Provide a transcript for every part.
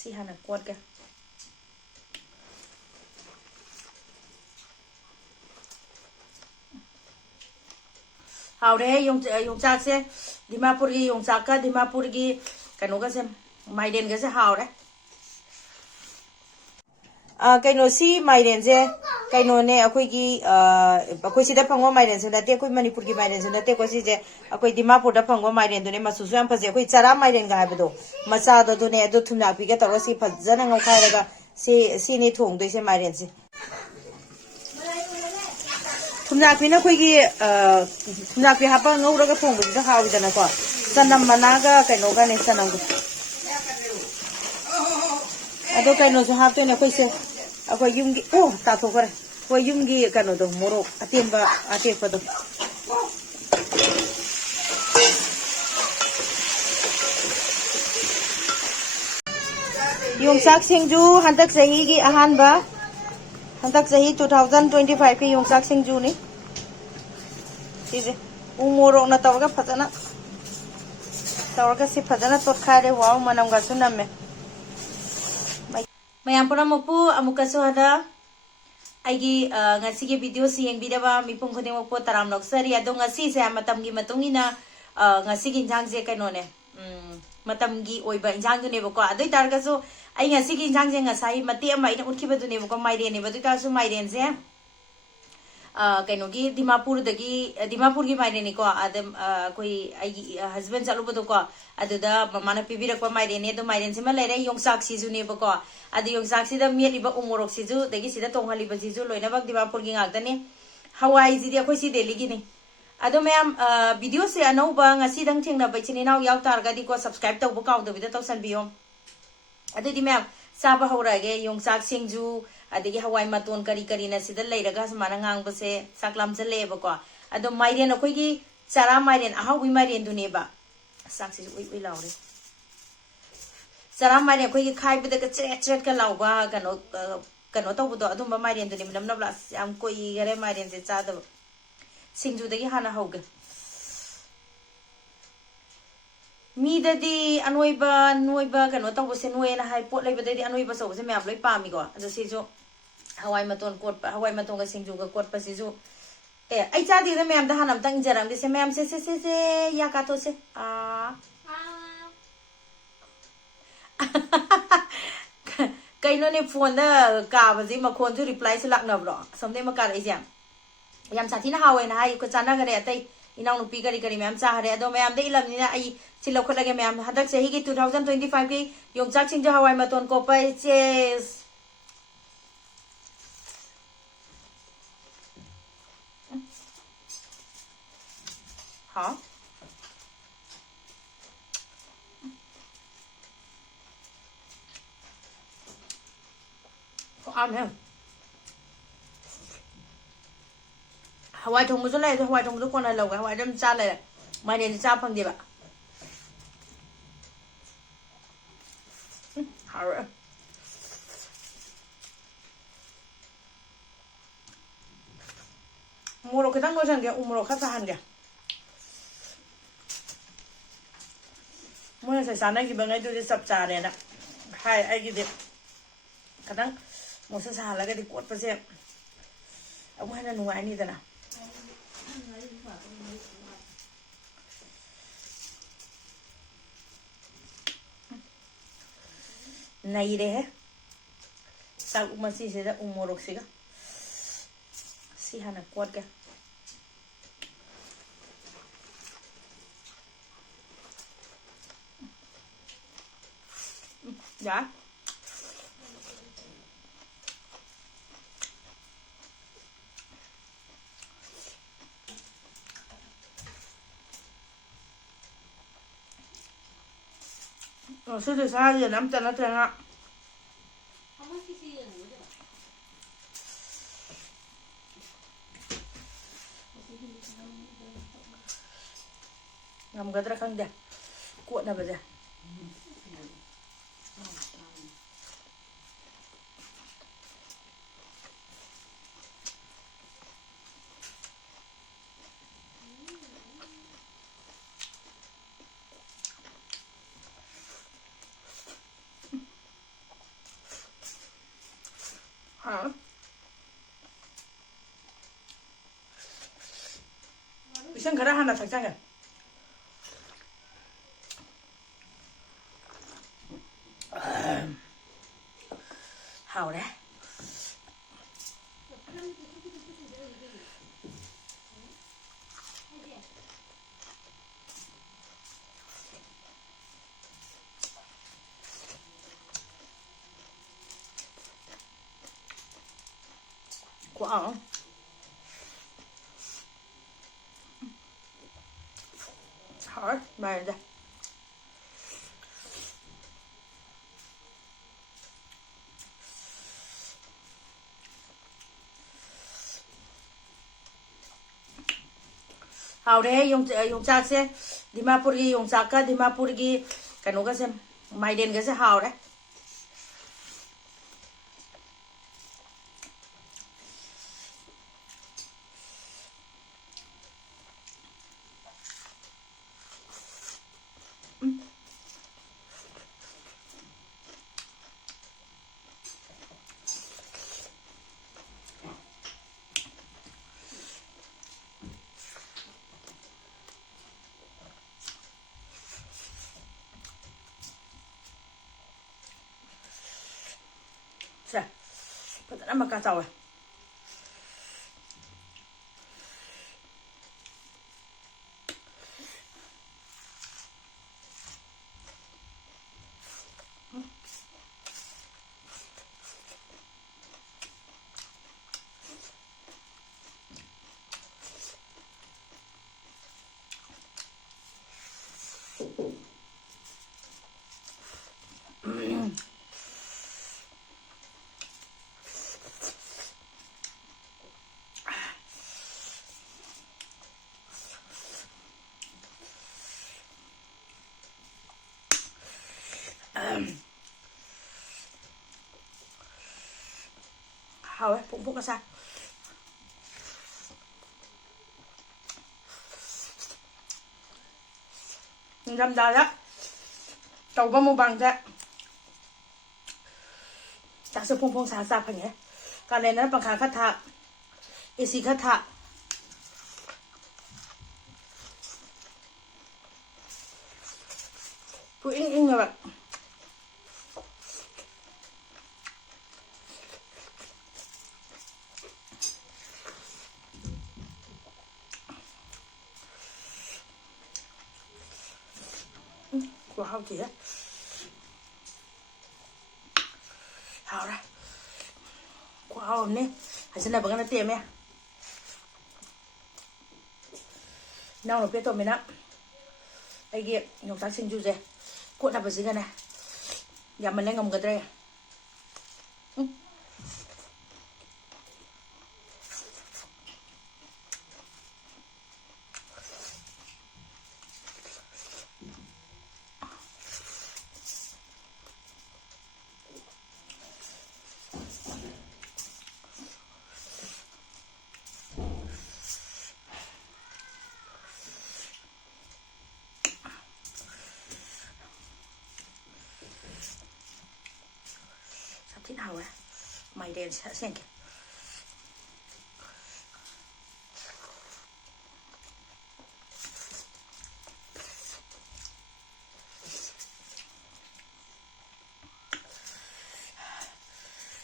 si hana quat ke hao de Yongchak se Dimapur gi Yongchak ka Dimapur gi kano ka se Mairen ga se hao de kaino si Mairen je kaino ne akoi gi akoi sida phangwa Mairen se date akoi Manipur gi Mairen se date ko si je akoi Dimapur da phangwa Mairen do ne masu su yam phaje akoi chara Mairen ga habdo macha do ne do thumna pi ga taro si phajana ngau khai raga si ni thong doi se Mairen se thumna pi na koi gi thumna pi hapa ngau raga thong bu da hawi dana ko sanam managa kaino ga ne sanam ado kaino so hapto ne koi se akoi yumgi ta tho kare koi yumgi kano do morok atemba atepa do Yongchak singju hantak sahi gi ahanba hantak sahi 2025 ki Yongchak singju ni sije umorok na tawga phajana si phajana tot khare wow manam ga sunamme mayam pura mopu amuka so hada aigi ngasi ge video si yeng bidaba mipung khode mopu taram noksari ado ngasi se matam gi matungina ngasi gi jang je kaino ne matam gi oiba jang ne bako adoi tar ga so ai ngasi gi jang je ngasai mate ama ina utki badu ne bako Mairen ne badu ta su Mairen je kaino gi Dimapur gi Mairen ni ko adam koi ai husband chalu badu ko aduda mana pibirak pa Mairen ne do Mairen se ma lere Yongchak si ju ne bako adi Yongchak si da miet liba umorok si ju degi si da tonghali ba si ju loina bak Dimapur gi ngak dane hawai ji dia khoi si deli gi ni ado mayam video se anau ba ngasi dang thengna bai chini naw yaw tar ga di ko subscribe tau bu kaw do bi da tau san biyo ado di mayam saba hawra ge Yongchak singju adegi hawai maton kari kari na si da leira ga samana ngang ba se saklam se le ba ko ado Mairen akhoi gi chara Mairen ahaw wi Mairen du ne ba sak si ui laure chara Mairen akhoi gi khai bida ka chet ka law ba kano tau bu do adum ba Mairen du ne nam nam la am koi gare Mairen se cha da singju dagi hana hauge mi dadi anoiba kano tau se noe na hai pot leiba dadi anoiba so se myam loi pami ko ado si jo hawai maton kotpa hawai maton ga singju ga kotpa si jo ai cha di da myam da hanam tang jaram di se myam se ya ka to se kaino ne phone da ka ba ji ma khon ju reply se lak na bro somde ma ka rai jam yam sathi na hawe na hai ko chana gare atai inau nu pi gari myam cha hare ado myam de ilam ni na ai chilo khotla myam hadak sahi ki 2025 ki Yongchak singju hawai maton ko pa ches ha ko am he hawai thong mu lai hawai thong ko na law hawai dam cha lai Mairen cha phang de ba hara morok kadang no jang ge umorok kha han ge mo sa sana gi bangai do sab cha re da hai ai gi de kadang mo sa la ga di kot pa se amu hana nu ai ni da na nai re hai sa umasi se da umorok se ga si hana quat ke dạ sư thì sao giờ nắm chân nó trên ạ ngầm cái không đẹp cuộn là bây giờ Isang khara hana thakchanga. Hào đấy. Wow. Hảo, mềm ra. Hảo đấy, Yongchak se Dimapur gi Yongchak ka Dimapur gi kano ka se Mairen ka se hảo đấy. Sa, pada na magkataw eh. Hào ấy, phụng phụng cái sao làm đà đó tàu có Mukbang thế chắc sẽ phụng phụng sáng sạp phải nhé cái này nó bằng kháng khát thạ AC khát thạ cứ in rồi bạn của hao chỉ hết hao ra của hao nè hãy xem này bằng cái tiền nha nào là biết tôi mình á đây kia Yongchak singju gì cuộn đặt vào dưới cái này giờ mình lấy ngầm cái đây thế nào á mày đèn sẽ xem kìa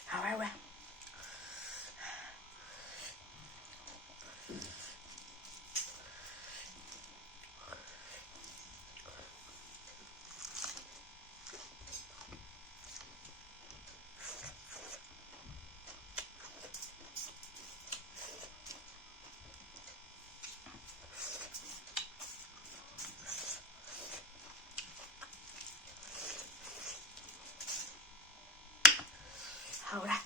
hào quá hào ra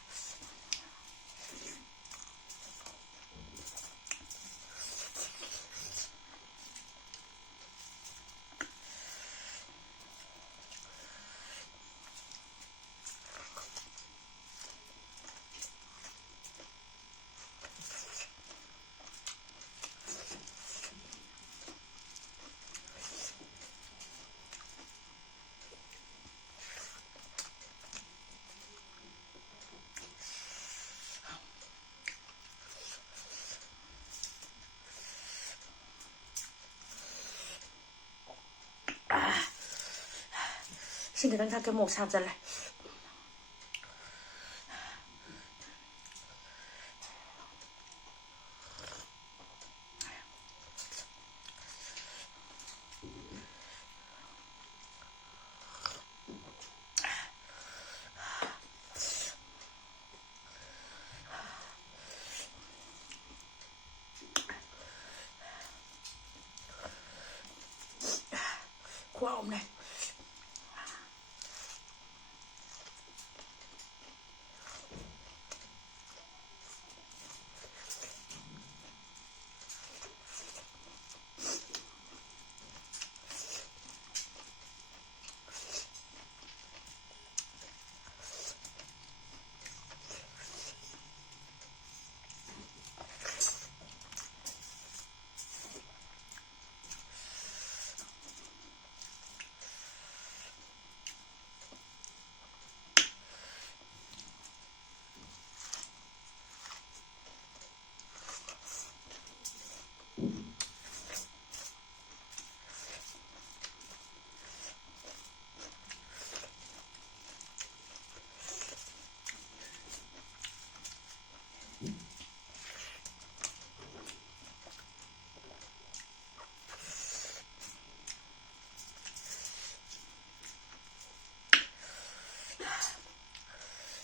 Xin cái thằng cái một sao ra lại. Wow này.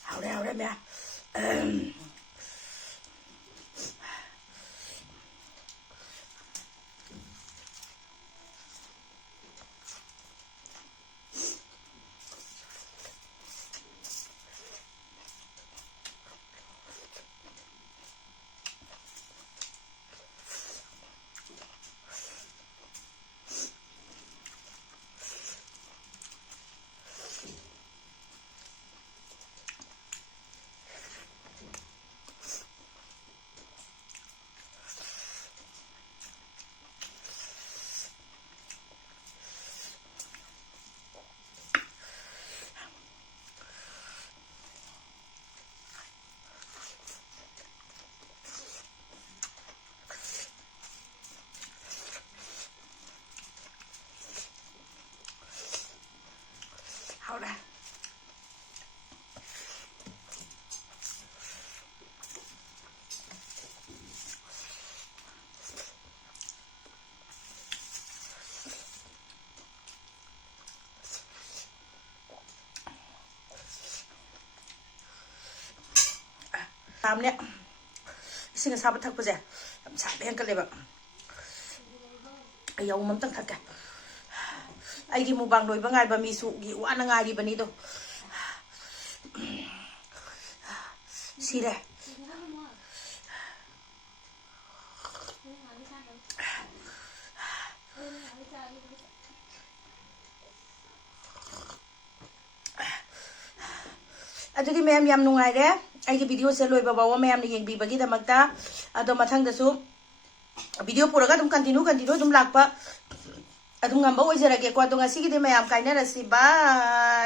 Hào đây mẹ. Hào đây. Làm nè. Xin cái sao bắt thắc bây giờ. Làm sao bên cái này bạn. Ayaw mong tang thắc. Ay gi mukbang doy ba ngay ba misu gi wa na nga di ba nito. Sire. Adugi mayam yam nungay de. Ay gi video se loy ba ba mayam ni yeng bi ba gi da magta. Ado mathang da su video puraga dum continue dum lakpa. Adung ngamba oizarage ko adung asigi de mayam kainarasi bye.